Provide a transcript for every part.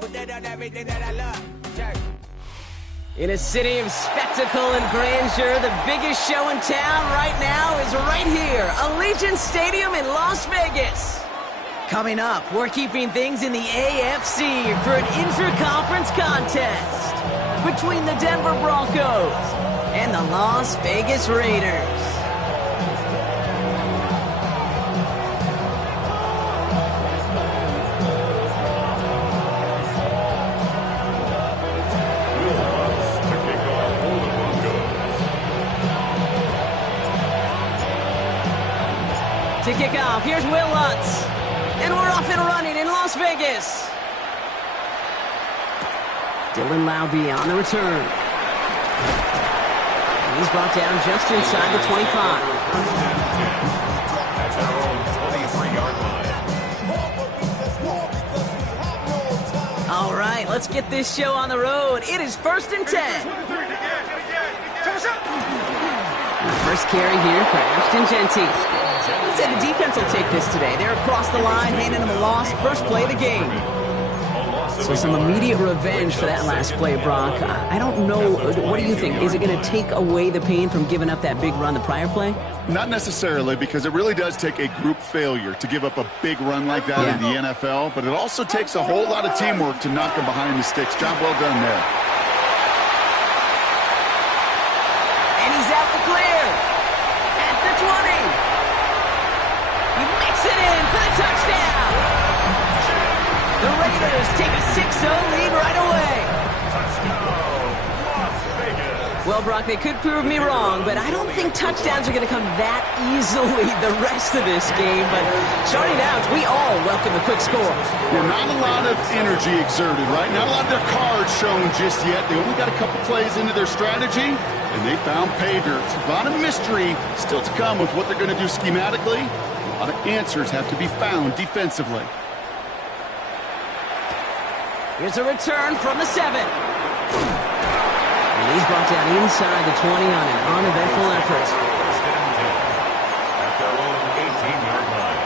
Put that on everything that I love. Check. In a city of spectacle and grandeur, the biggest show in town right now is right here, Allegiant Stadium in Las Vegas. Coming up, we're keeping things in the AFC for an intra-conference contest between the Denver Broncos and the Las Vegas Raiders. To kick off, here's Will Lutz. And we're off and running in Las Vegas. Dylan Laube on the return. And he's brought down just inside the 25. That's our own 23-yard line. All right, let's get this show on the road. It is 1st and 10. First carry here for Ashton Jeanty. I'd say the defense will take this today. They're across the line, handing them a loss. First play of the game. So some immediate revenge for that last play, Brock. I don't know. What do you think? Is it going to take away the pain from giving up that big run the prior play? Not necessarily, because it really does take a group failure to give up a big run like that in the NFL. But it also takes a whole lot of teamwork to knock them behind the sticks. Job well done there. And he's out the clear. At the 20. He makes it in for the touchdown. The Raiders take a 6-0 lead right away. Touchdown, Las Vegas. Well, Brock, they could prove me wrong, but I don't think touchdowns are going to come that easily the rest of this game. But starting out, we all welcome the quick score. Yeah, not a lot of energy exerted, right? Not a lot of their cards shown just yet. They only got a couple plays into their strategy, and they found pay dirt. A lot of mystery still to come with what they're going to do schematically. A lot of answers have to be found defensively. Here's a return from the 7. And he's brought down inside the 20 on an uneventful effort. First and 10 at their own 18-yard line.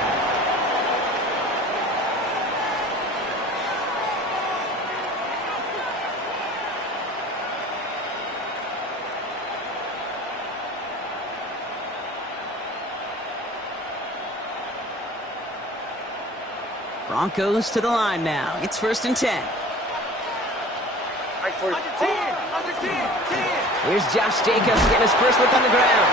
Broncos to the line now. It's 1st and 10. Here's Josh Jacobs getting his first look on the ground.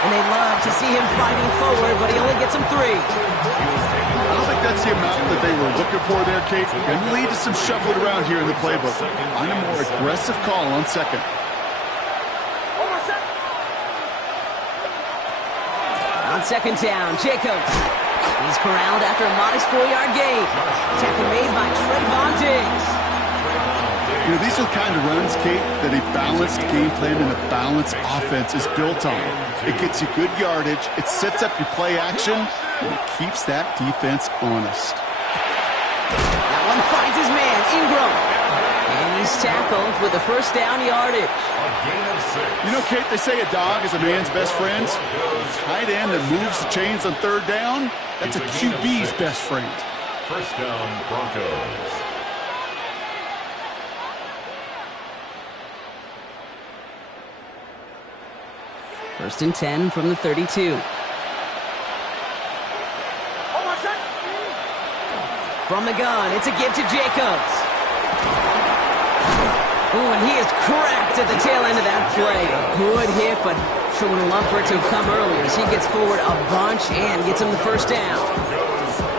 And they love to see him fighting forward, but he only gets him 3. I don't think that's the amount that they were looking for there, Kate. Going to lead to some shuffling around here in the playbook. Find a more aggressive call on second. On 2nd down, Jacobs. He's corralled after a modest 4-yard gain. Tackle made by Trayvon Diggs. You know, these are the kind of runs, Kate, that a balanced game plan and a balanced offense is built on. It gets you good yardage, it sets up your play action, and it keeps that defense honest. That one finds his man, Ingram. And he's tackled with the first down yardage. A gain of 6. You know, Kate, they say a dog is a man's best friend. A tight end that moves the chains on 3rd down, that's a QB's best friend. First down, Broncos. First and 10 from the 32. From the gun, it's a give to Jacobs. Ooh, and he is cracked at the tail end of that play. A good hit, but sure would have loved for it to have come earlier as he gets forward a bunch and gets him the first down.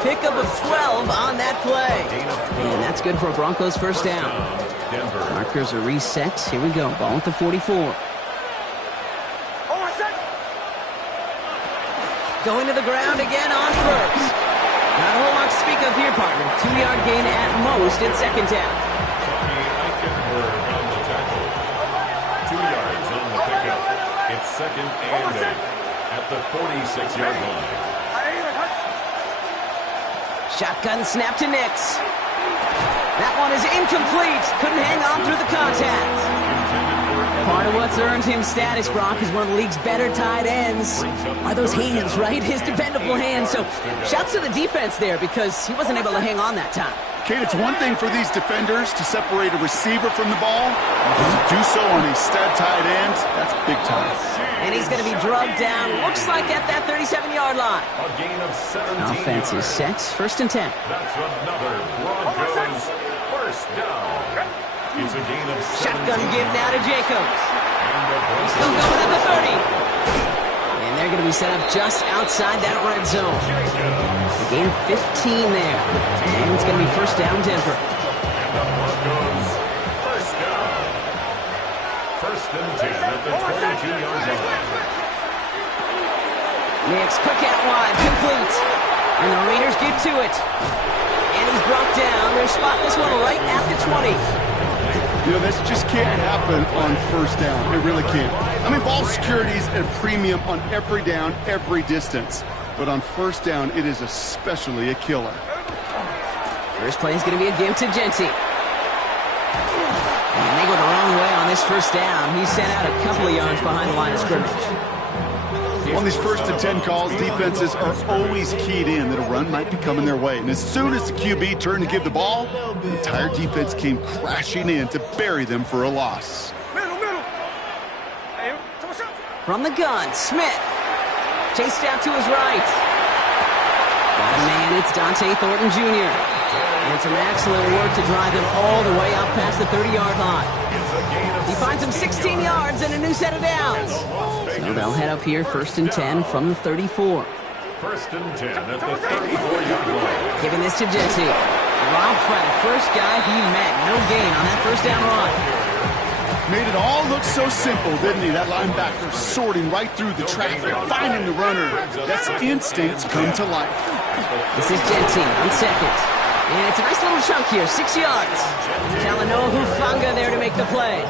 Pickup of 12 on that play. And that's good for a Broncos first down. Markers are reset. Here we go. Ball at the 44. Going to the ground again on first. Not a whole lot to speak of here, partner. 2-yard gain at most in 2nd down. Tommy Eichenberg on the tackle. 2 yards on the pickup. It's 2nd and 8 at the 46-yard line. Shotgun snap to Nix. That one is incomplete. Couldn't hang on through the contact. Intended for Part of what's earned him status, Brock, is one of the league's better tight ends. Are those hands, right? His dependable hands. So shouts to the defense there because he wasn't able to hang on that time. Kate, it's one thing for these defenders to separate a receiver from the ball, but to do so on a stud tight end, that's big time. And he's going to be drugged down, looks like at that 37-yard line. A gain of 17 Offense is set, 1st and 10. That's another Broncos first down. It's a gain of 17. Shotgun give now to Jacobs. He's Still going at the 30. And they're going to be set up just outside that red zone. A gain of 15 there. And it's going to be first down, Denver. And the Broncos first down. 1st and 10 at the 22-yard line. Nix, quick out wide, complete. And the Raiders get to it. And he's brought down. They're spotting this one right at the 20. You know, this just can't happen on first down. It really can't. I mean, ball security is at a premium on every down, every distance. But on first down, it is especially a killer. First play is going to be a give to Genty. And they go the wrong way on this first down. He's sent out a couple of yards behind the line of scrimmage. On these 1st and 10 calls, defenses are always keyed in that a run might be coming their way. And as soon as the QB turned to give the ball, the entire defense came crashing in to bury them for a loss. From the gun, Smith. Chased out to his right. Got a man, it's Dante Thornton Jr. And some excellent work to drive him all the way up past the 30-yard line. He finds him 16 yards and a new set of downs. So they'll head up here 1st and 10 from the 34. 1st and 10 at the 34-yard line. Giving this to Genty. Rob Pratt, first guy he met. No gain on that first down run. Made it all look so simple, didn't he? That linebacker sorting right through the traffic, finding the runner. That's instincts come to life. This is Genty on 2nd. And it's a nice little chunk here, 6 yards. Talanoa Hufanga there to make the play.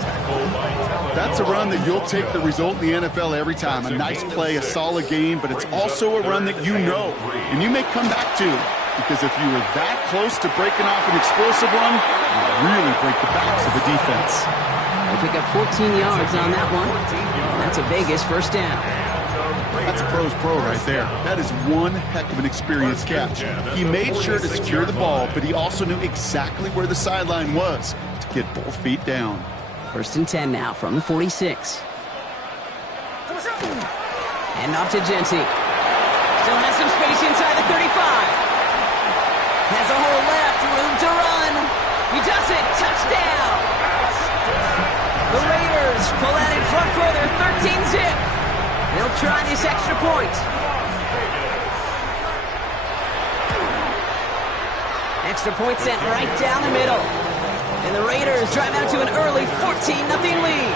That's a run that you'll take the result in the NFL every time. A nice play, a solid game, but it's also a run that you know, and you may come back to. Because if you were that close to breaking off an explosive run, you really break the backs of the defense. They pick up 14 yards on that one. And that's a Vegas first down. That's a pro's pro right there. That is one heck of an experienced catch. He made sure to secure the ball, but he also knew exactly where the sideline was to get both feet down. 1st and 10 now from the 46. And off to Genty. Still has some space inside the 35. Has a hole left, room to run. He does it, touchdown. The Raiders pull out in front for their 13-zip. They'll try this extra point. Extra point sent right down the middle. And the Raiders drive out to an early 14-0 lead.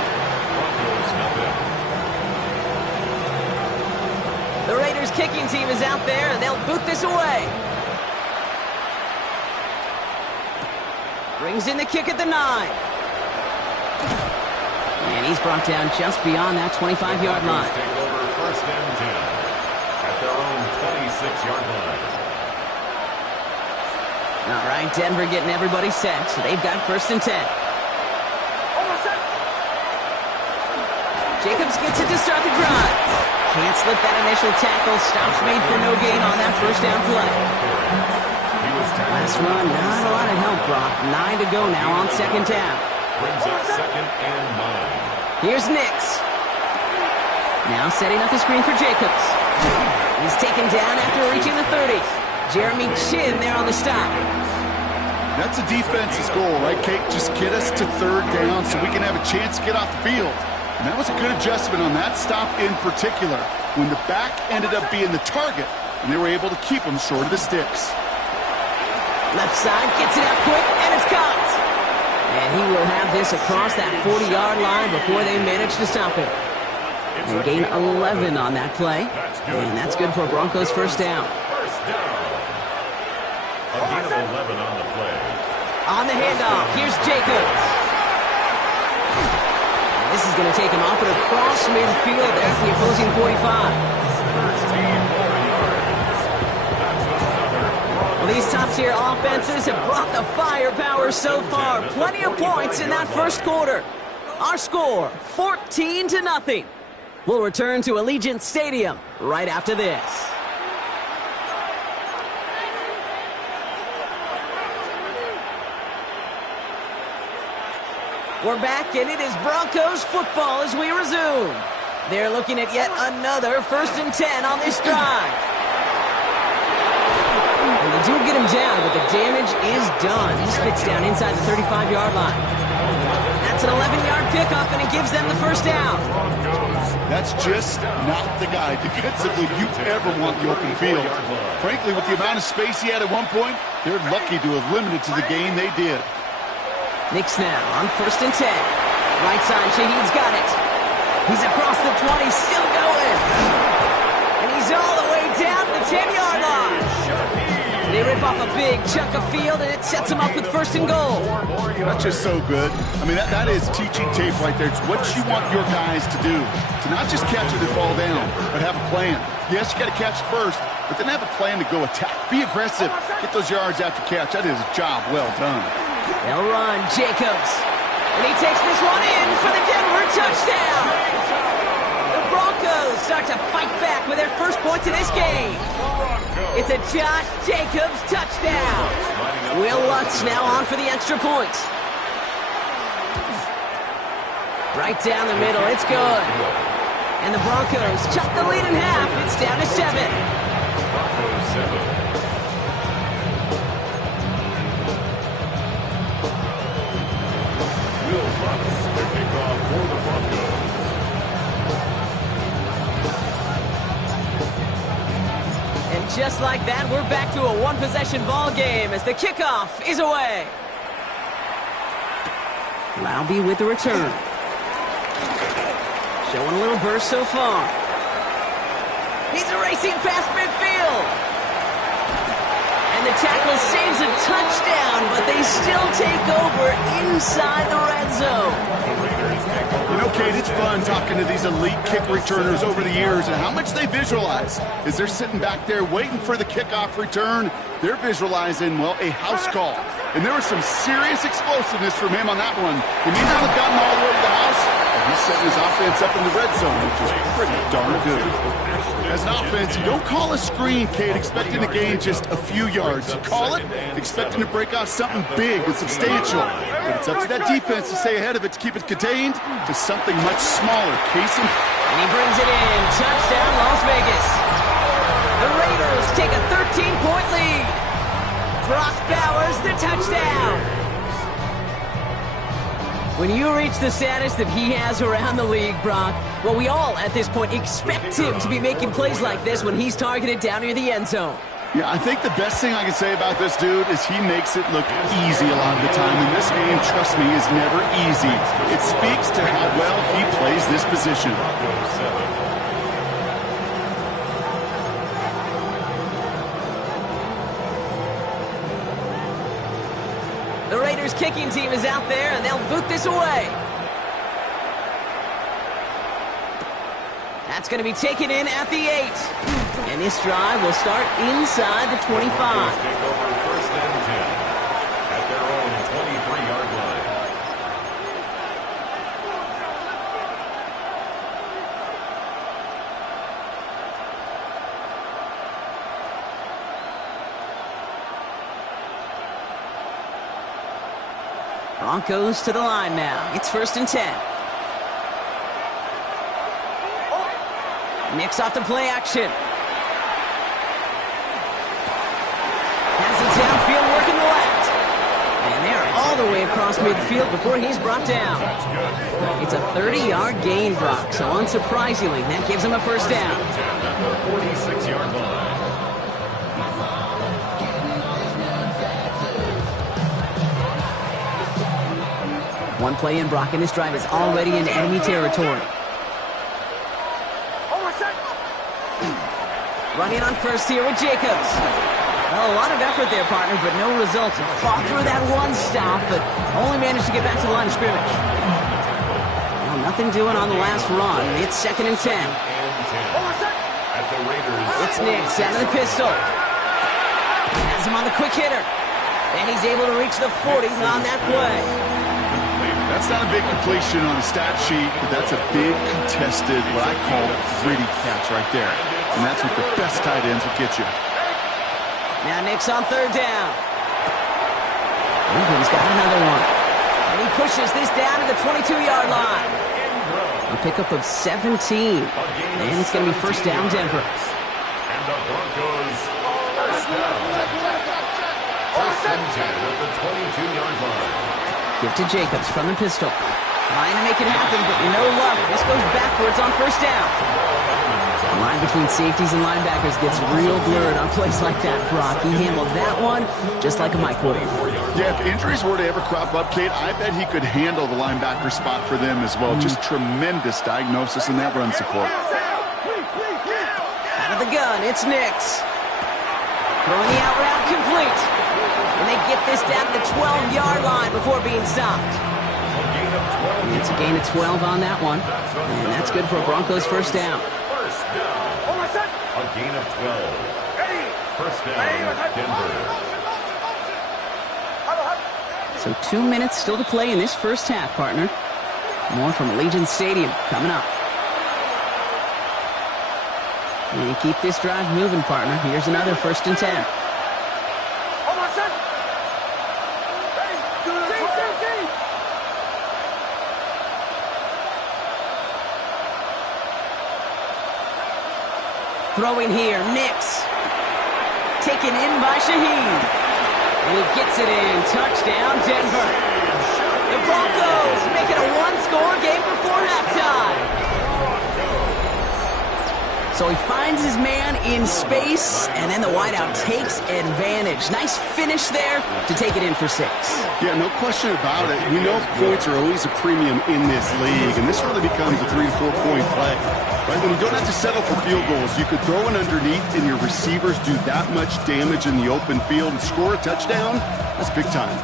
The Raiders kicking team is out there, and they'll boot this away. Brings in the kick at the 9. And he's brought down just beyond that 25-yard line. Take over 1st and 10 at their own 26-yard line. All right, Denver getting everybody set. So they've got 1st and 10. Jacobs gets it to start the drive. Can't slip that initial tackle. Stops made for no gain on that first down play. Last run, not a lot of help, Brock. 9 to go now on 2nd down. Brings up 2nd and 9. Here's Nix. Now setting up the screen for Jacobs. He's taken down after reaching the 30. Jeremy Chin there on the stop. That's a defense's goal, right, Kate? Just get us to 3rd down so we can have a chance to get off the field. And that was a good adjustment on that stop in particular, when the back ended up being the target, and they were able to keep him short of the sticks. Left side, gets it out quick, and it's caught. And he will have this across that 40-yard line before they manage to stop him. They gain 11 on that play, and that's good for Broncos first down. First down. A gain of 11 on the play. On the handoff, here's Jacobs. And this is going to take him off and across midfield at the opposing 45. Well, these top-tier offenses have brought the firepower so far. Plenty of points in that first quarter. Our score, 14-0. We'll return to Allegiant Stadium right after this. We're back, and it is Broncos football as we resume. They're looking at yet another 1st and 10 on this drive. And they do get him down, but the damage is done. He spits down inside the 35-yard line. That's an 11-yard pickup, and it gives them the first down. That's just not the guy defensively you ever want in the open field. Frankly, with the amount of space he had at one point, they're lucky to have limited to the game they did. Knicks now on 1st and 10. Right side, Shaheed's got it. He's across the 20, still going. And he's all the way down to the 10-yard line. They rip off a big chunk of field, and it sets them up with 1st and goal. That's just so good. I mean, that is teaching tape right there. It's what you want your guys to do. To not just catch it and fall down, but have a plan. Yes, you got to catch it first, but then have a plan to go attack. Be aggressive. Get those yards after catch. That is a job well done. They'll run, Jacobs. And he takes this one in for the Denver touchdown. The Broncos start to fight back with their first points in this game. It's a Josh Jacobs touchdown. Will Lutz now on for the extra point. Right down the middle, it's good. And the Broncos cut the lead in half. It's down to 7. Broncos 7. Will Lutz, the kickoff for the Broncos. And just like that, we're back to a one-possession ball game as the kickoff is away. Laube with the return. Showing a little burst so far. He's racing past midfield. And the tackle saves a touchdown, but they still take over inside the red zone. You know, Kate, it's fun talking to these elite kick returners over the years and how much they visualize. As they're sitting back there waiting for the kickoff return, they're visualizing, well, a house call. And there was some serious explosiveness from him on that one. He may not have gotten all the way to the house, but he's setting his offense up in the red zone, which is pretty darn good. As an offense, you don't call a screen, Kate, expecting to gain just a few yards. You call it expecting to break off something big and substantial. But it's up to that defense to stay ahead of it, to keep it contained to something much smaller. Case in... And he brings it in. Touchdown, Las Vegas. The Raiders take a 13-point lead. Brock Bowers, the touchdown. When you reach the status that he has around the league, Brock, well, we all at this point expect him to be making plays like this when he's targeted down near the end zone. Yeah, I think the best thing I can say about this dude is he makes it look easy a lot of the time. And this game, trust me, is never easy. It speaks to how well he plays this position. The Raiders kicking team is out there, and they'll boot this away. That's going to be taken in at the 8. And this drive will start inside the 25. Take over 1st and 10 at their own 23-yard line. Broncos to the line now. It's 1st and 10. Knicks off the play action. Has it downfield working the left. And they're all the way across midfield before he's brought down. It's a 30-yard gain, Brock, so unsurprisingly, that gives him a first down. At the 46-yard line. One play in, Brock, and this drive is already into enemy territory. Running on first here with Jacobs. Well, a lot of effort there, partner, but no results. Fought through that one stop, but only managed to get back to the line of scrimmage. Well, nothing doing on the last run. It's 2nd and 10. At the Raiders. It's Nix out of the pistol. Has him on the quick hitter. And he's able to reach the 40 on that play. That's not a big completion on a stat sheet, but that's a big contested, what I call gritty catch right there. And that's what the best tight ends will get you. Now Nick's on third down. He's got another one. And he pushes this down to the 22-yard line. A pickup of 17. And it's going to be first down, Denver. And the Broncos first down. First and 10 at the 22-yard line. Give to Jacobs from the pistol. Trying to make it happen, but no luck. This goes backwards on first down. The line between safeties and linebackers gets real blurred on plays like that, Brock. He handled that one just like a Mike would have. Yeah, if injuries were to ever crop up, Kate, I bet he could handle the linebacker spot for them as well. Just tremendous diagnosis in that run support. Out of the gun, it's Nix. Throwing the out route complete. And they get this down to the 12-yard line before being stopped. And it's a gain of 12 on that one. And that's good for a Broncos first down. First down. A gain of 12. First down, Denver. So 2 minutes still to play in this first half, partner. More from Allegiant Stadium coming up. And keep this drive moving, partner. Here's another first and 10. Throwing here, Nix. Taken in by Shaheed. And he gets it in. Touchdown, Denver. The Broncos make it a one-score game before halftime. So he finds his man in space, and then the wideout takes advantage. Nice finish there to take it in for 6. Yeah, no question about it. We know points are always a premium in this league, and this really becomes a 3 to 4 point play. Right? When you don't have to settle for field goals, you could throw it underneath, and your receivers do that much damage in the open field and score a touchdown. That's big time.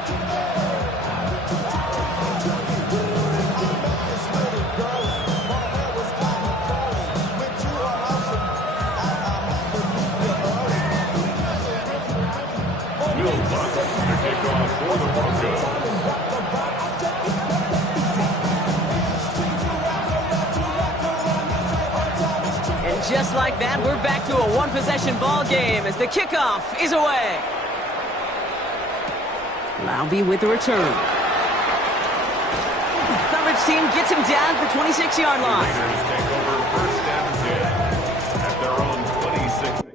Just like that, we're back to a one-possession ball game as the kickoff is away. Laube with the return. Coverage team gets him down at the 26-yard line. Raiders take over first down 10 at their own 26.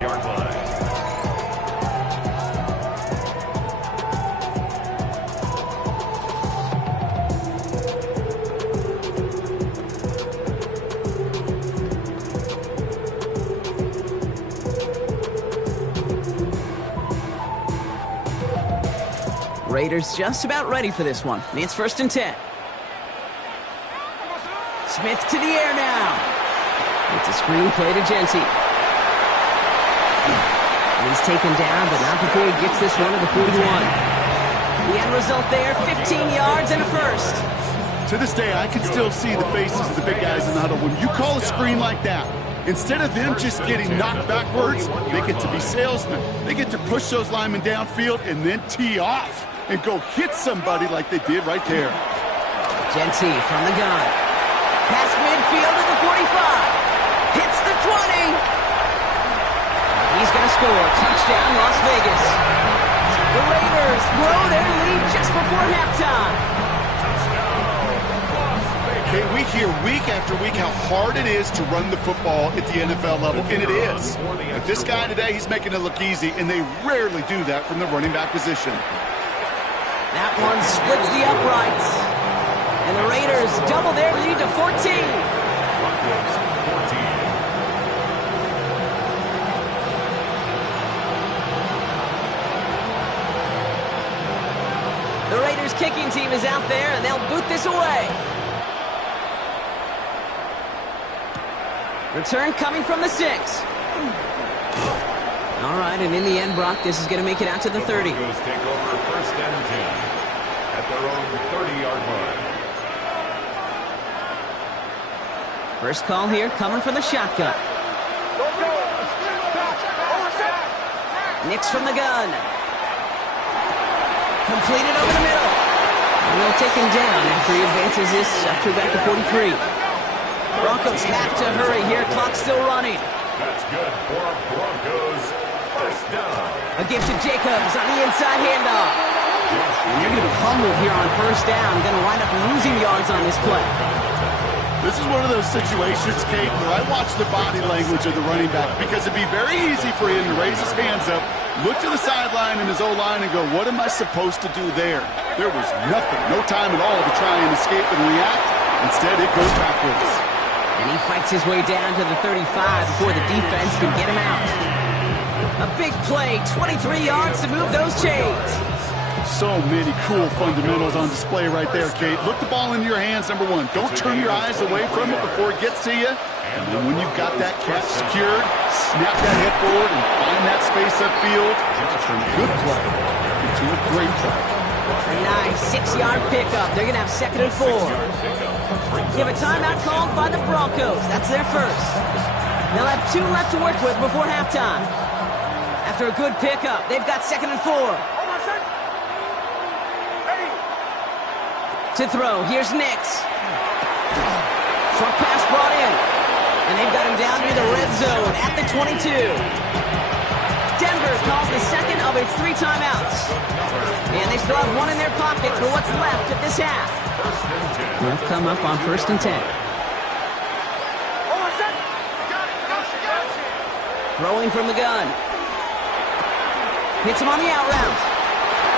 Yard line. Raiders just about ready for this one. It's first and 10. Smith to the air now. It's a screen play to Genty. He's taken down, but not before he gets this one to the 41. The end result there, 15 yards and a first. To this day, I can still see the faces of the big guys in the huddle. When you call a screen like that, instead of them just getting knocked backwards, they get to be salesmen. They get to push those linemen downfield and then tee off and go hit somebody like they did right there. Genty from the gun. Past midfield to the 45. Hits the 20. He's going to score. Touchdown, Las Vegas. The Raiders grow their lead just before halftime. Okay, we hear week after week how hard it is to run the football at the NFL level, and it is. But this guy today, he's making it look easy, and they rarely do that from the running back position. That one splits the uprights. And the Raiders double their lead to 14. kicking team is out there, and they'll boot this away. Return coming from the 6. All right, and in the end, Brock, this is going to make it out to the 30. Broncos take over first and 10 at their own 30-yard line. First call here coming from the shotgun. Nix from the gun. Completed over the middle. And they'll take him down after he advances this up to about the 43. Broncos have to hurry here. Clock's still running. That's good for Broncos. First down. A gift to Jacobs on the inside handoff. And you're going to be humbled here on first down. Going to wind up losing yards on this play. This is one of those situations, Kate, where I watch the body language of the running back because it'd be very easy for him to raise his hands up, look to the sideline and his O-line and go, what am I supposed to do there? There was nothing, no time at all to try and escape and react. Instead, it goes backwards. And he fights his way down to the 35 before the defense can get him out. A big play, 23 yards to move those chains. So many cool fundamentals on display right there, Kate. Look the ball into your hands, number one. Don't turn your eyes away from it before it gets to you. And then when you've got that catch secured, snap that head forward and find that space upfield to turn a good play into a great play. A nice 6-yard pickup. They're going to have 2nd and 4. You have a timeout called by the Broncos. That's their first. They'll have 2 left to work with before halftime. After a good pickup, they've got 2nd and 4. To throw, here's Nix. Short pass brought in. And they've got him down near the red zone at the 22. Denver calls the second of its 3 timeouts. And they still have 1 in their pocket for what's left of this half. They'll come up on 1st and 10. Throwing from the gun. Hits him on the out route.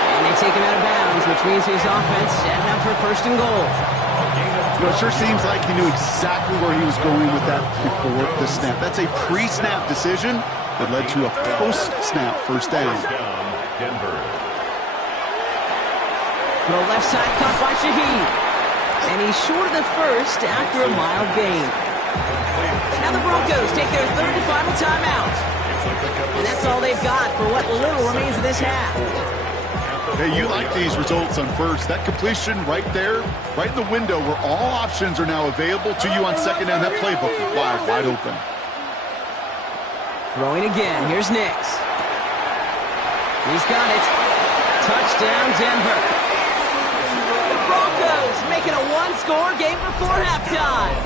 And they take him out of bounds, which means his offense setting up for 1st and goal. Well, it sure seems like he knew exactly where he was going with that before the snap. That's a pre-snap decision that led to a post-snap first down. Denver. Throw left side caught by Shaheed. And he's short of the first after a mild gain. Now the Broncos take their 3rd and final timeout. And that's all they've got for what little remains of this half. Hey, you like these results on first. That completion right there, right in the window where all options are now available to you on 2nd down. That playbook is wide open. Throwing again. Here's Nix. He's got it. Touchdown, Denver. The Broncos making a 1-score game before halftime.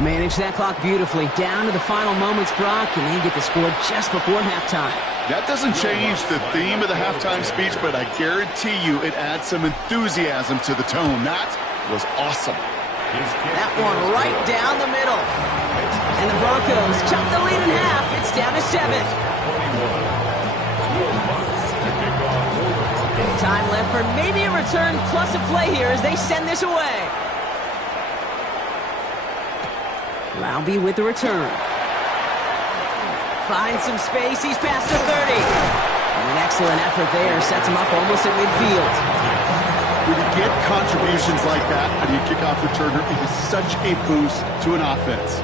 Manage that clock beautifully. Down to the final moments, Brock, and they get the score just before halftime. That doesn't change the theme of the halftime speech, but I guarantee you it adds some enthusiasm to the tone. That was awesome. That one right down the middle. And the Broncos chop the lead in half. It's down to 7. Time left for maybe a return plus a play here as they send this away. Laube with the return. Finds some space. He's past the 30. And an excellent effort there. Sets him up almost at midfield. When you get contributions like that out of your kickoff returner, it is such a boost to an offense.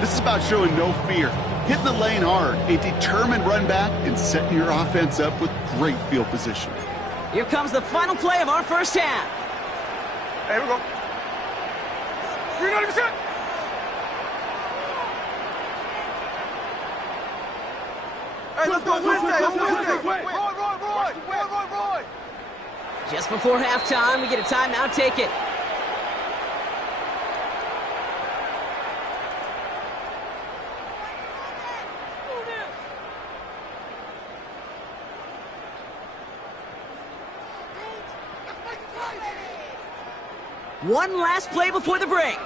This is about showing no fear, hitting the lane hard, a determined run back, and setting your offense up with great field position. Here comes the final play of our first half. Hey, here we go. 390%. Hey, let's go Wednesday. Let's go Wednesday. Roy. Just before halftime, we get a timeout. Take it. One last play before the break.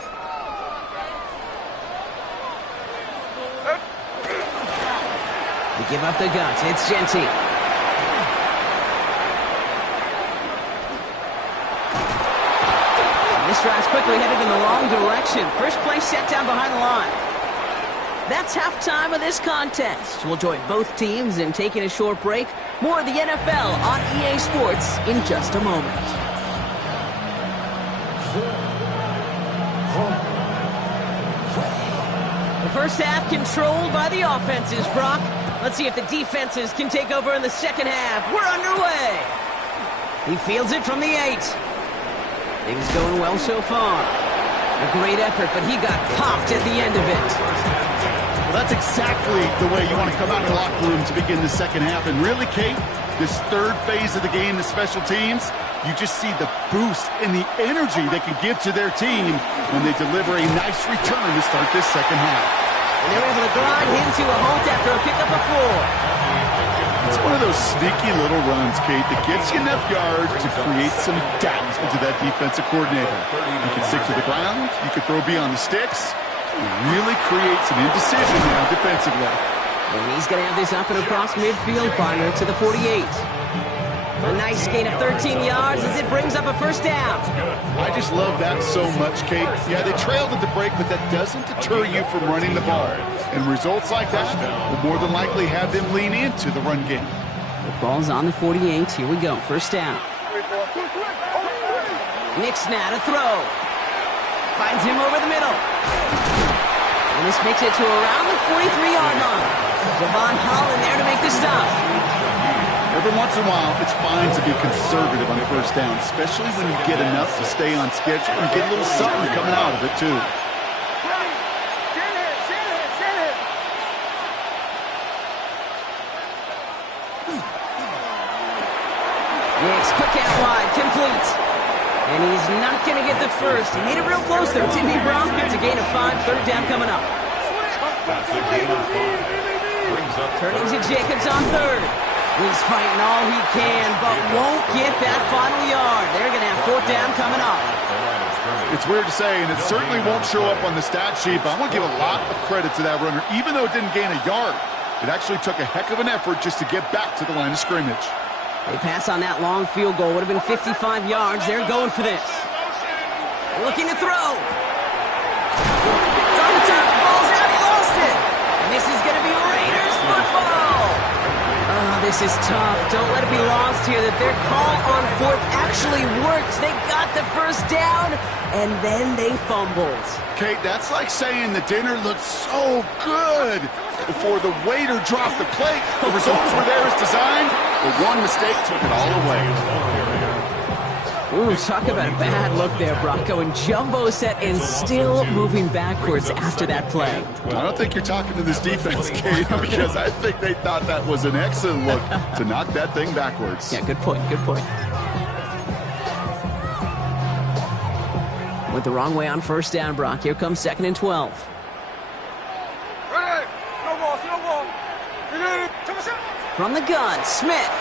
They give up the guts. It's Genty. This drive's quickly headed in the wrong direction. First play set down behind the line. That's halftime of this contest. We'll join both teams in taking a short break. More of the NFL on EA Sports in just a moment. The first half controlled by the offenses, Brock. Let's see if the defenses can take over in the second half. We're underway. He fields it from the 8. Things going well so far. A great effort, but he got popped at the end of it. Well, that's exactly the way you want to come out of the locker room to begin the second half. And really, Kate, this third phase of the game, the special teams, you just see the boost and the energy they can give to their team when they deliver a nice return to start this second half. And they're able to grind him to a halt after a pickup of 4. It's one of those sneaky little runs, Kate, that gets you enough yards to create some doubt into that defensive coordinator. You can stick to the ground, you can throw beyond the sticks, and really create some indecision now defensively. And he's going to have this up and across midfield, partner, to the 48. A nice gain of 13 yards as it brings up a first down. I just love that so much, Kate. Yeah, they trailed at the break, but that doesn't deter you from running the ball. And results like that will more than likely have them lean into the run game. The ball's on the 48. Here we go. First down. Nick's now to throw. Finds him over the middle. And this makes it to around the 43-yard line. Devon Holland there to make the stop. Every once in a while, it's fine to be conservative on first down, especially when you get enough to stay on schedule and get a little something coming out of it, too. Nick's quick out wide, complete. And he's not going to get the first. He made it real close there, didn't he, Brock? It's a gain of 5, third down coming up. That's a gain of 5. Brings up Turning to Jacobs on third. He's fighting all he can, but won't get that final yard. They're going to have fourth down coming up. It's weird to say, and it certainly won't show up on the stat sheet, but I want to give a lot of credit to that runner. Even though it didn't gain a yard, it actually took a heck of an effort just to get back to the line of scrimmage. They pass on that long field goal. Would have been 55 yards. They're going for this. Looking to throw. It's on the top. The ball's out. He lost it. And this is going to be Raiders football. Oh, this is tough. Don't let it be lost here that their call on fourth actually works. They got the first down, and then they fumbled. Kate, that's like saying the dinner looked so good before the waiter dropped the plate. The results were there as designed, but one mistake took it all away. Ooh, talk about a bad look there, Brocco. And jumbo set and still moving backwards after that play. I don't think you're talking to this defense, Kate, because I think they thought that was an excellent look to knock that thing backwards. Yeah, good point, good point. Went the wrong way on first down, Brock. Here comes 2nd and 12. From the gun, Smith.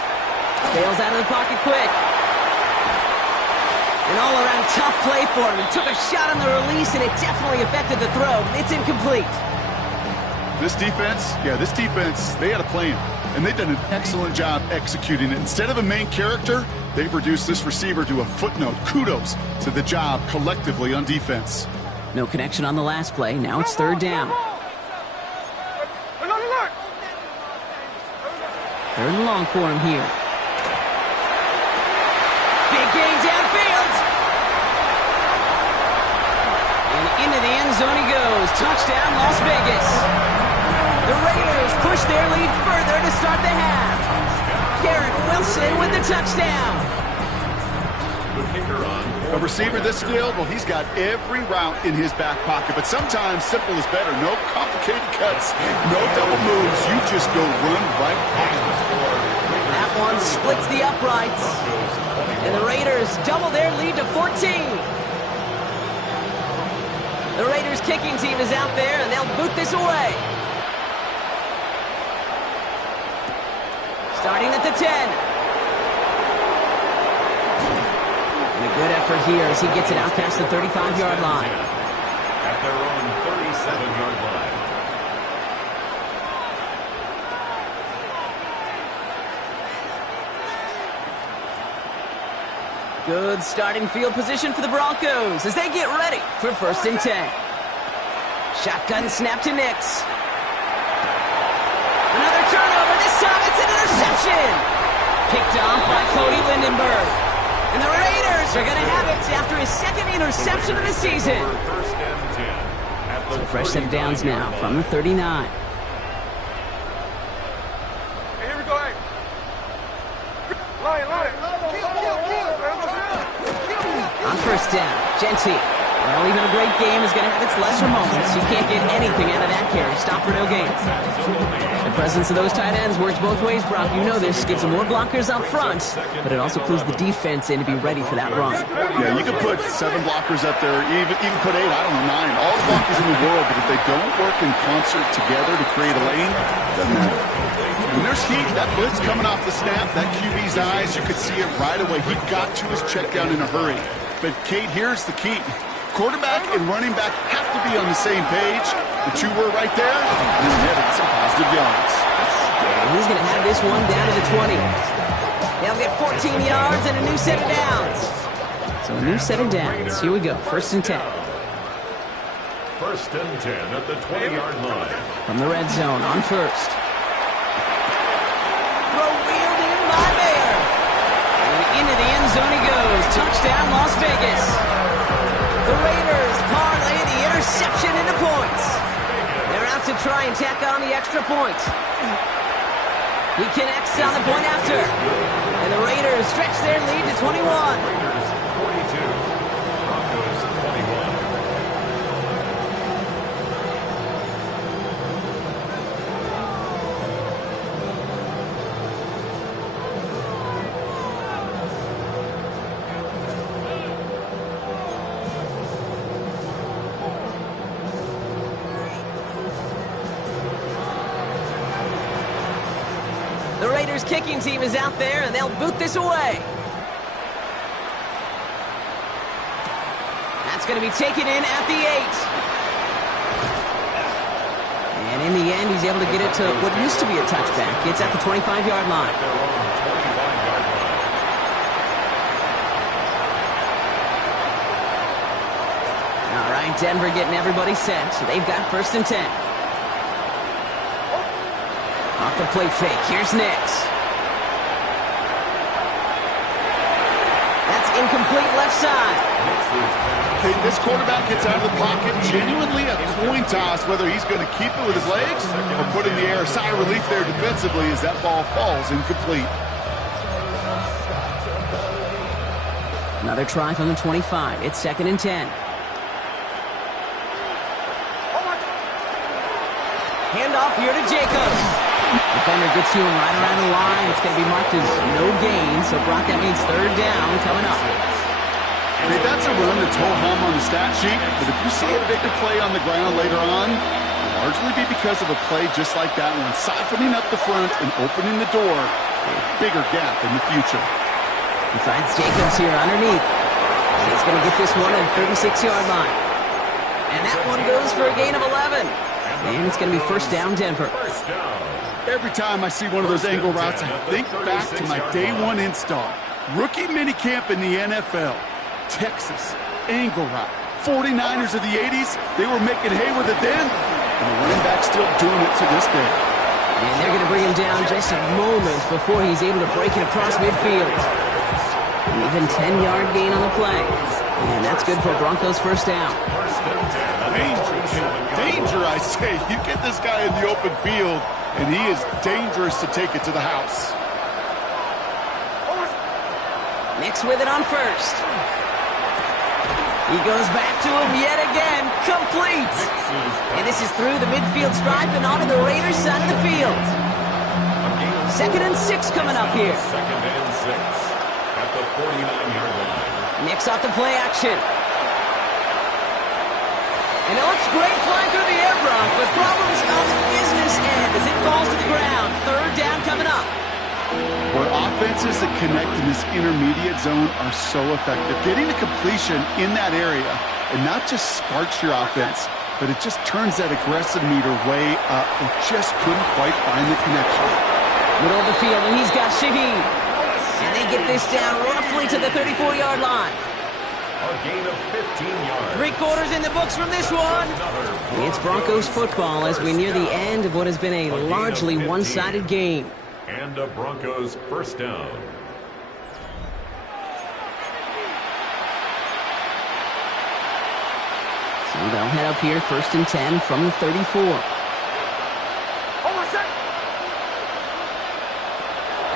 Bails out of the pocket quick. An all-around tough play for him. He took a shot on the release, and it definitely affected the throw. It's incomplete. This defense, they had a plan, and they've done an excellent job executing it. Instead of a main character, they've reduced this receiver to a footnote. Kudos to the job collectively on defense. No connection on the last play. Now it's third down. Third and long for him here. Big gain downfield. And into the end zone he goes. Touchdown, Las Vegas. The Raiders push their lead further to start the half. Garrett Wilson with the touchdown. the kicker on. A receiver this skilled, well, he's got every route in his back pocket, but sometimes simple is better. No complicated cuts, no double moves. You just go run right at him. That one splits the uprights. And the Raiders double their lead to 14. The Raiders kicking team is out there, and they'll boot this away. Starting at the 10. And a good effort here as he gets it out past the 35-yard line. At their own 37-yard line. Good starting field position for the Broncos as they get ready for 1st and 10. Shotgun snap to Nix. Cody Lindenberg. And the Raiders are going to have it after his second interception of the season. First and 10 at the So fresh set of downs now 39 from the 39. Hey, here we go, hey. Line. On first down, Genty. Well, even a great game is going to have its lesser moments. You can't get anything out of that carry. Stop for no gain. The presence of those tight ends works both ways, Brock. You know this. Gives them more blockers up front, but it also clues the defense in to be ready for that run. Yeah, you can put 7 blockers up there, even put 8, I don't know, 9. All the blockers in the world, but if they don't work in concert together to create a lane, it doesn't matter. When there's heat, that blitz coming off the snap, that QB's eyes, you could see it right away. He got to his check down in a hurry. But, Kate, here's the key. Quarterback and running back have to be on the same page. The two were right there, and he's getting some positive yards. And he's going to have this one down to the 20. They'll get 14 yards and a new set of downs. So a new set of downs. Here we go. First and 10. First and 10 at the 20-yard line. From the red zone on first. Throw wheeled in by Mayer. And into the end zone he goes. Touchdown, Las Vegas. The Raiders parlay the interception into points. They're out to try and tack on the extra point. He connects on the point after. And the Raiders stretch their lead to 21. Raiders 42, Broncos 21. The Raiders kicking team is out there, and they'll boot this away. That's going to be taken in at the 8. And in the end, he's able to get it to what used to be a touchback. It's at the 25-yard line. Their own 25-yard line. All right, Denver getting everybody set. So they've got first and 10. Off the play fake. Here's Nix. That's incomplete left side. Okay, this quarterback gets out of the pocket, genuinely a coin toss, whether he's going to keep it with his legs or put in the air. Sigh of relief there defensively as that ball falls incomplete. Another try from the 25. It's second and 10. Handoff here to Jacobs. Defender gets to him right around the line. It's going to be marked as no gain. So, Brock, that means third down coming up. Hey, that's a run that's ho-hum on the stat sheet, but if you see a bigger play on the ground later on, it'll largely be because of a play just like that one, siphoning up the front and opening the door for a bigger gap in the future. He finds Jacobs here underneath. And he's going to get this one at the 36-yard line. And that one goes for a gain of 11. And it's going to be first down, Denver. First down. Every time I see one of those angle routes, I think back to my day one install. Rookie minicamp in the NFL. Texas, angle route. 49ers of the 80s, they were making hay with it then, and the running back's still doing it to this day. And they're going to bring him down just a moment before he's able to break it across midfield. An even 10-yard gain on the play. And that's good for Broncos first down. Danger, I say. You get this guy in the open field, and he is dangerous to take it to the house. Nix with it on first. He goes back to him yet again. Complete. And this is through the midfield stripe and onto the Raiders side of the field. Second and 6 coming up here. Second and 6 at the 49-yard line. Nix off the play action. And it looks great flying through the air, Brock, but problems on the business end as it falls to the ground. Third down coming up. Where offenses that connect in this intermediate zone are so effective. Getting a completion in that area, and not just sparks your offense, but it just turns that aggressive meter way up. They just couldn't quite find the connection. Middle of the field, and he's got Shaheed. And they get this down roughly to the 34-yard line. A gain of 15 yards. 3 quarters in the books from this one. It's Broncos football as we near the end of what has been a largely one-sided game. And a Broncos first down. They'll head up here, 1st and 10 from the 34.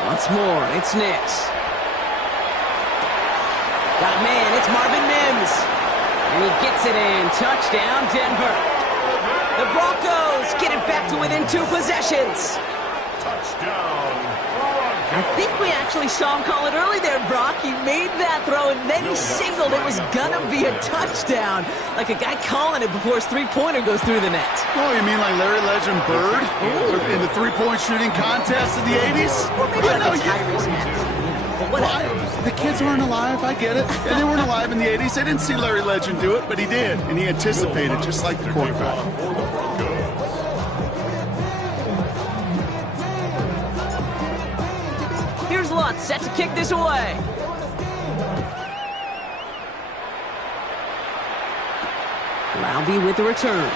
Once more, it's Nix. Got a man, it's Marvin Mims. And he gets it in. Touchdown, Denver. The Broncos get it back to within 2 possessions. Touchdown. I think we actually saw him call it early there, Brock. He made that throw, and then he signaled it was going to be a touchdown. Like a guy calling it before his three-pointer goes through the net. Oh, you mean like Larry Legend Bird in the three-point shooting contest in the 80s? Or maybe like a Tyrese Maxey. But whatever. The kids aren't alive, I get it. And they weren't alive in the 80s. They didn't see Larry Legend do it, but he did. And he anticipated, just like the quarterback. Here's Lutz, set to kick this away. Laube with the return.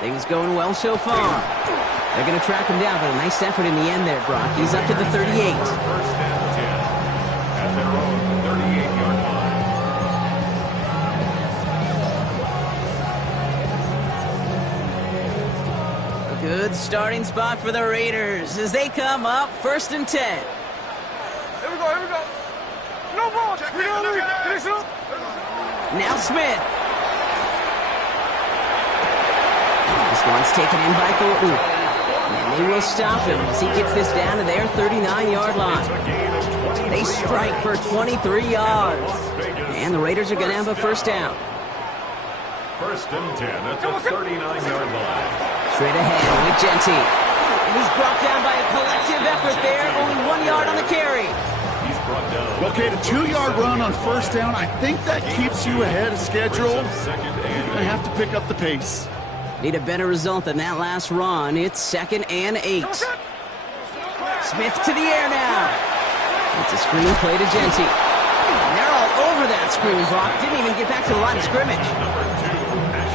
Things going well so far. They're going to track him down, but a nice effort in the end there, Brock. He's up to the 38. 1st and 10 at their own 38-yard line. A good starting spot for the Raiders as they come up, 1st and 10. Here we go, here we go. No ball. Finish it up. Now Smith. This one's taken in by Thornton. And they will stop him as he gets this down to their 39-yard line. They strike for 23 yards. And the Raiders are going to have a 1st down. 1st and 10 at the 39-yard line. Straight ahead with Genty. And he's brought down by a collective effort there. Only 1 yard on the carry. He's brought down. Okay, the 2-yard run on 1st down, I think that keeps you ahead of schedule. You're going to have to pick up the pace. Need a better result than that last run. It's 2nd and 8. Smith to the air now. It's a screen play to Genty. And they're all over that screen, Brock. Didn't even get back to the line of scrimmage.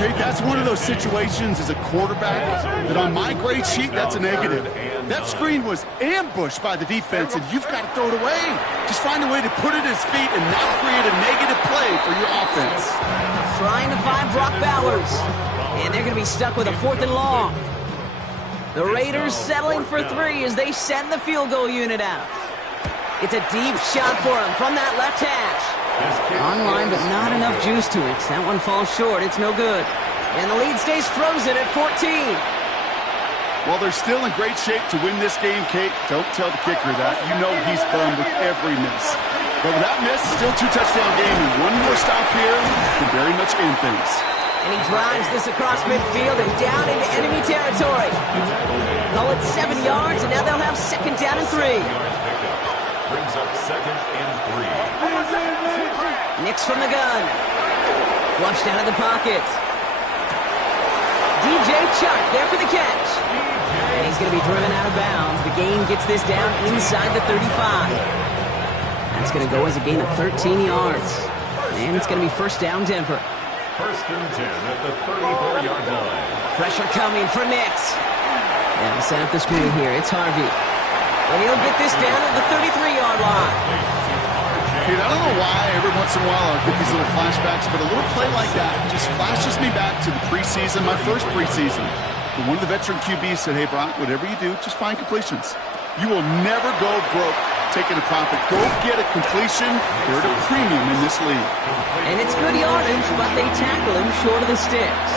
Okay, that's one of those situations as a quarterback that on my grade sheet, that's a negative. That screen was ambushed by the defense, and you've got to throw it away. Just find a way to put it at his feet and not create a negative play for your offense. Trying to find Brock Bowers. And they're going to be stuck with a 4th and long. The Raiders settling for 3 as they send the field goal unit out. It's a deep shot for him from that left hash. Online, but not enough juice to it. That one falls short. It's no good. And the lead stays frozen at 14. Well, they're still in great shape to win this game, Kate. Don't tell the kicker that. You know he's bummed with every miss. But with that miss, still 2 touchdown game, and one more stop here can very much end things. And he drives this across midfield and down into enemy territory. Call it 7 yards, and now they'll have 2nd down and 3. Brings up 2nd and 3. Nix from the gun. Flushed out of the pocket. DJ Chark there for the catch. And he's going to be driven out of bounds. The gain gets this down inside the 35. That's going to go as a gain of 13 yards. And it's going to be 1st down Denver. 1st and 10 at the 34-yard line. Pressure coming for Nix. And he'll set up the screen here. It's Harvey. And he'll get this down at the 33-yard line. Dude, I don't know why every once in a while I'll get these little flashbacks, but a little play like that just flashes me back to the preseason, my first preseason. But one of the veteran QBs said, hey, Brock, whatever you do, just find completions. You will never go broke taking a profit. Go get a completion. They're at a premium in this league. And it's good yardage, but they tackle him short of the sticks.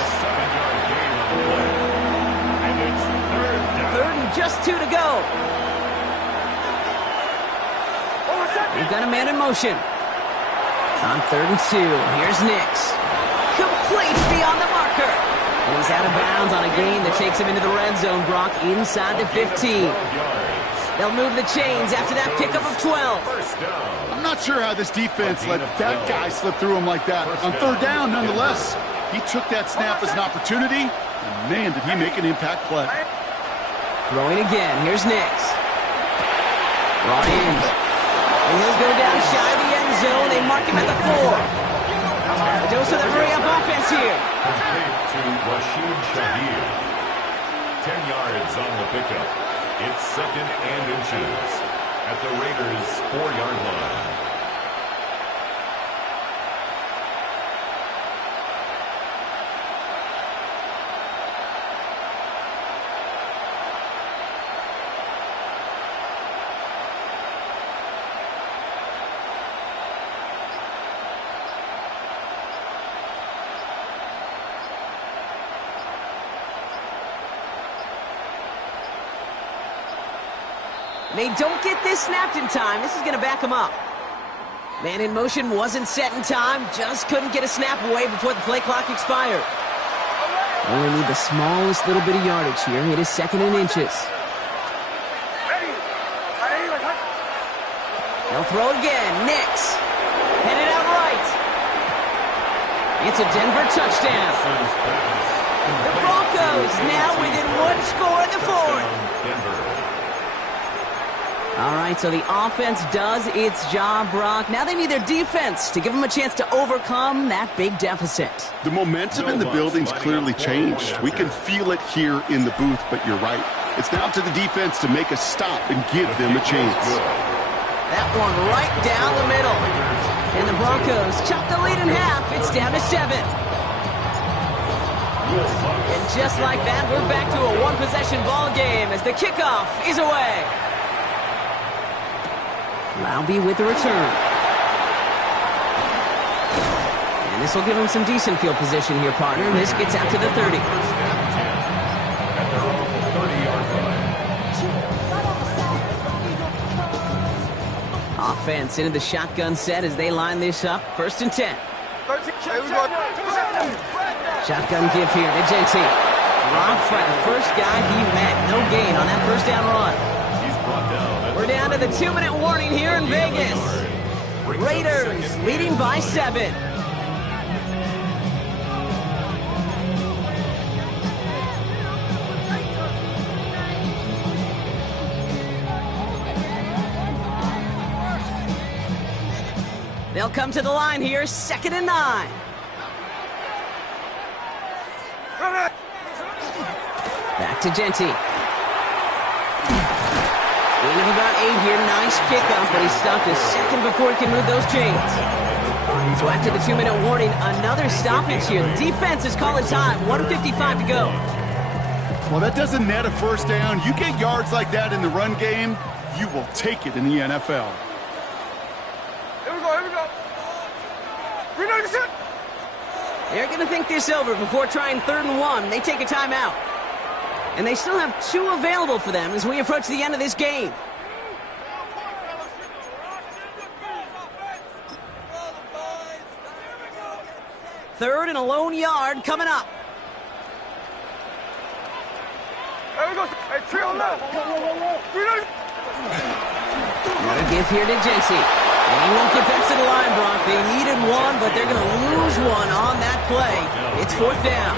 3rd and just 2 to go. They've got a man in motion. On 3rd and 2, here's Nix. Complete beyond the marker. And he's out of bounds on a gain that takes him into the red zone, Brock, inside the 15. They'll move the chains after that pickup of 12. I'm not sure how this defense let that guy slip through him like that. On 3rd down, nonetheless, he took that snap as an opportunity, and man, did he make an impact play. Throwing again, here's Nix. Brought in. And he'll go down shy of the end zone. They mark him at the 4. A dose of the hurry-up offense here. Complete to Rashid Shaheed. 10 yards on the pickup. It's 2nd and inches at the Raiders' 4-yard line. They don't get this snapped in time. This is going to back them up. Man in motion wasn't set in time. Just couldn't get a snap away before the play clock expired. Only need the smallest little bit of yardage here. It is 2nd and inches. They'll throw again. Nix. Headed out right. It's a Denver touchdown. The Broncos now within 1 score in the 4th. All right, so the offense does its job, Brock. Now they need their defense to give them a chance to overcome that big deficit. The momentum in the building's clearly changed. We can feel it here in the booth, but you're right. It's now to the defense to make a stop and give them a chance. That one right down the middle. And the Broncos chop the lead in half. It's down to 7. And just like that, we're back to a one-possession ball game as the kickoff is away. Laube with the return. And this will give him some decent field position here, partner. This gets out to the 30. Offense into the shotgun set as they line this up. 1st and 10. Shotgun give here to Genti. Dropped by the first guy he met. No gain on that 1st down run. We're down to the 2-minute warning here in Vegas. Raiders leading by 7. They'll come to the line here, 2nd and 9. Back to Genti. Gain of about 8 here. Nice pickup, but he stopped a second before he can move those chains. So after the 2-minute warning, another stoppage here. The defense is calling time. 1:55 to go. Well, that doesn't net a 1st down. You get yards like that in the run game, you will take it in the NFL. Here we go. Reload the shot. They're going to think this over before trying 3rd and 1. They take a timeout. And they still have 2 available for them as we approach the end of this game. Third and a lone yard coming up. There we go. Hey, trail left. What a give here to Genti. And he won't get back to the line, Brock. They needed 1, but they're going to lose 1 on that play. It's 4th down.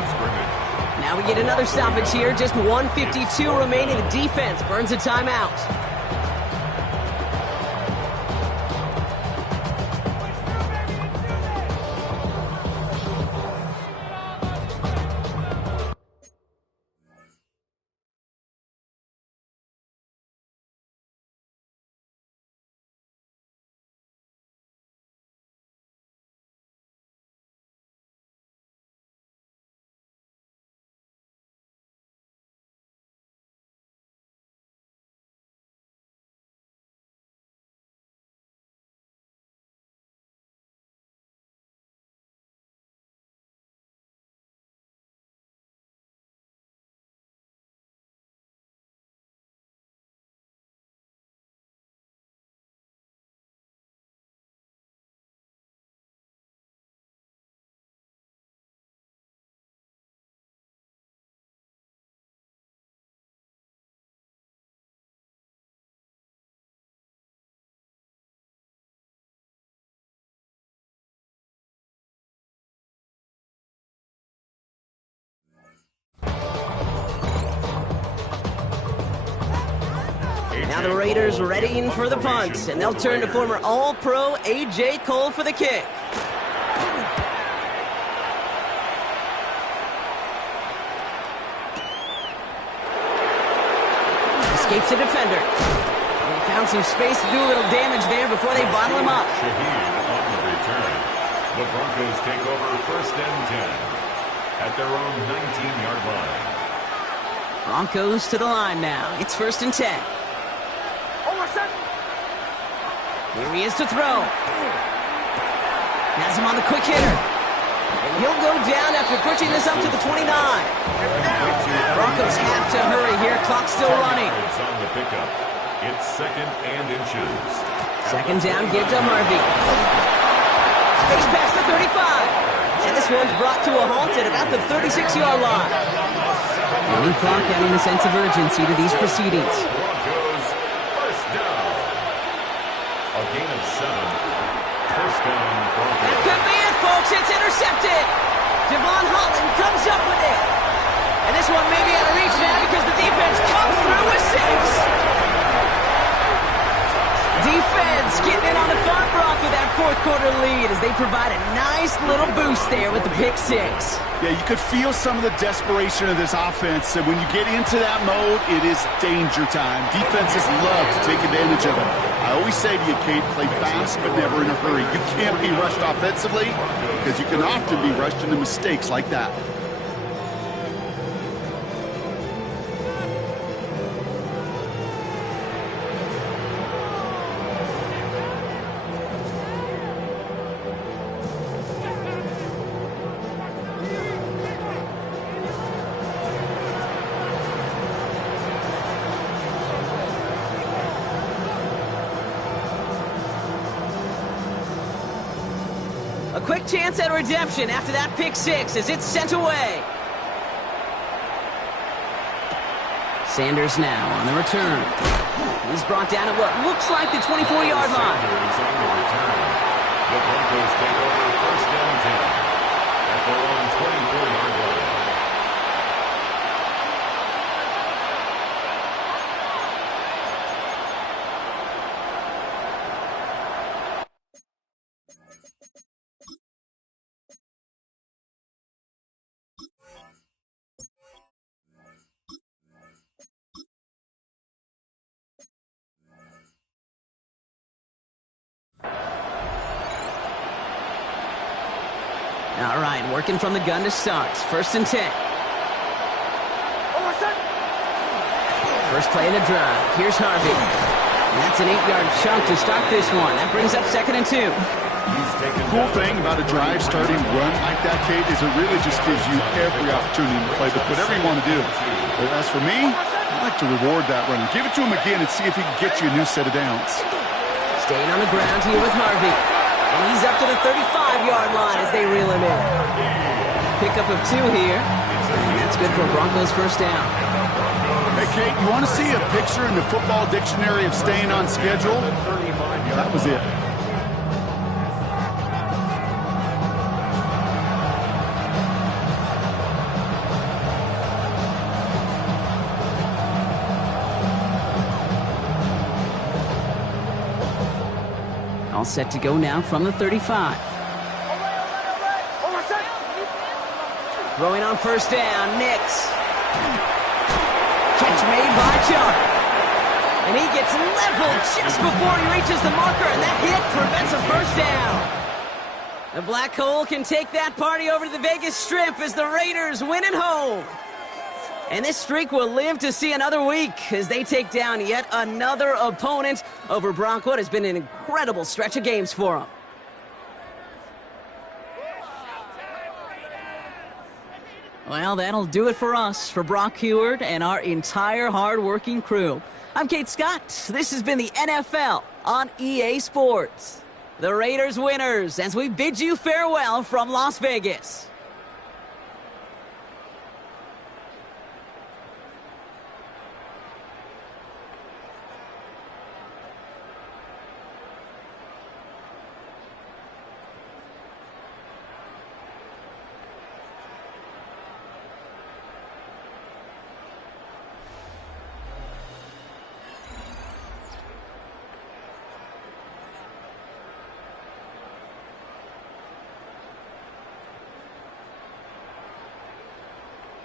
Now we get another stoppage here. Just 1:52 remaining. The defense burns a timeout. Now the Raiders readying for the punt, and they'll turn to former All-Pro A.J. Cole for the kick. Escapes the defender. They found some space to do a little damage there before they bottle him up. Shaheed on the return. The Broncos take over 1st and 10 at their own 19-yard line. Broncos to the line now. It's 1st and 10. Here he is to throw. Has him on the quick hitter. And he'll go down after pushing this up to the 29. Broncos have to hurry here. Clock still running. On the pickup. It's 2nd and inches. Second down, give to Harvey. Space past the 35. And this one's brought to a halt at about the 36-yard line. Running clock adding a sense of urgency to these proceedings. Broncos first down. A gain of 7. First down, Broncos. That could be it, folks. It's intercepted. Devon Holland comes up with it. And this one may be out of reach now because the defense comes through with 6. Defense getting in on the fun block with that fourth quarter lead as they provide a nice little boost there with the pick 6. Yeah, you could feel some of the desperation of this offense. And when you get into that mode, it is danger time. Defenses love to take advantage of it. I always say to you, Kate, play fast but never in a hurry. You can't be rushed offensively because you can often be rushed into mistakes like that. A quick chance at redemption after that pick 6 as it's sent away. Sanders now on the return. He's brought down at what looks like the 24-yard line. Sanders on the return. The Broncos take over first down 10 at their own 24-yard line. All right, working from the gun to start. First and 10. First play of the drive. Here's Harvey. And that's an 8-yard chunk to start this one. That brings up 2nd and 2. The cool thing about a drive starting run like that, Kate, is it really just gives you every opportunity to play whatever you want to do. But as for me, I like to reward that run. Give it to him again and see if he can get you a new set of downs. Staying on the ground here with Harvey. And he's up to the 35-yard line as they reel him in. Pickup of 2 here. And that's good for Broncos first down. Hey, Kate, you want to see a picture in the football dictionary of staying on schedule? That was it. All set to go now from the 35. Throwing on first down, Nix. Catch made by Chubb. And he gets leveled just before he reaches the marker, and that hit prevents a first down. The Black Hole can take that party over to the Vegas Strip as the Raiders win at home. And this streak will live to see another week as they take down yet another opponent over Brock. What has been an incredible stretch of games for them. Well, that'll do it for us, for Brock Huard and our entire hard-working crew. I'm Kate Scott. This has been the NFL on EA Sports. The Raiders winners as we bid you farewell from Las Vegas.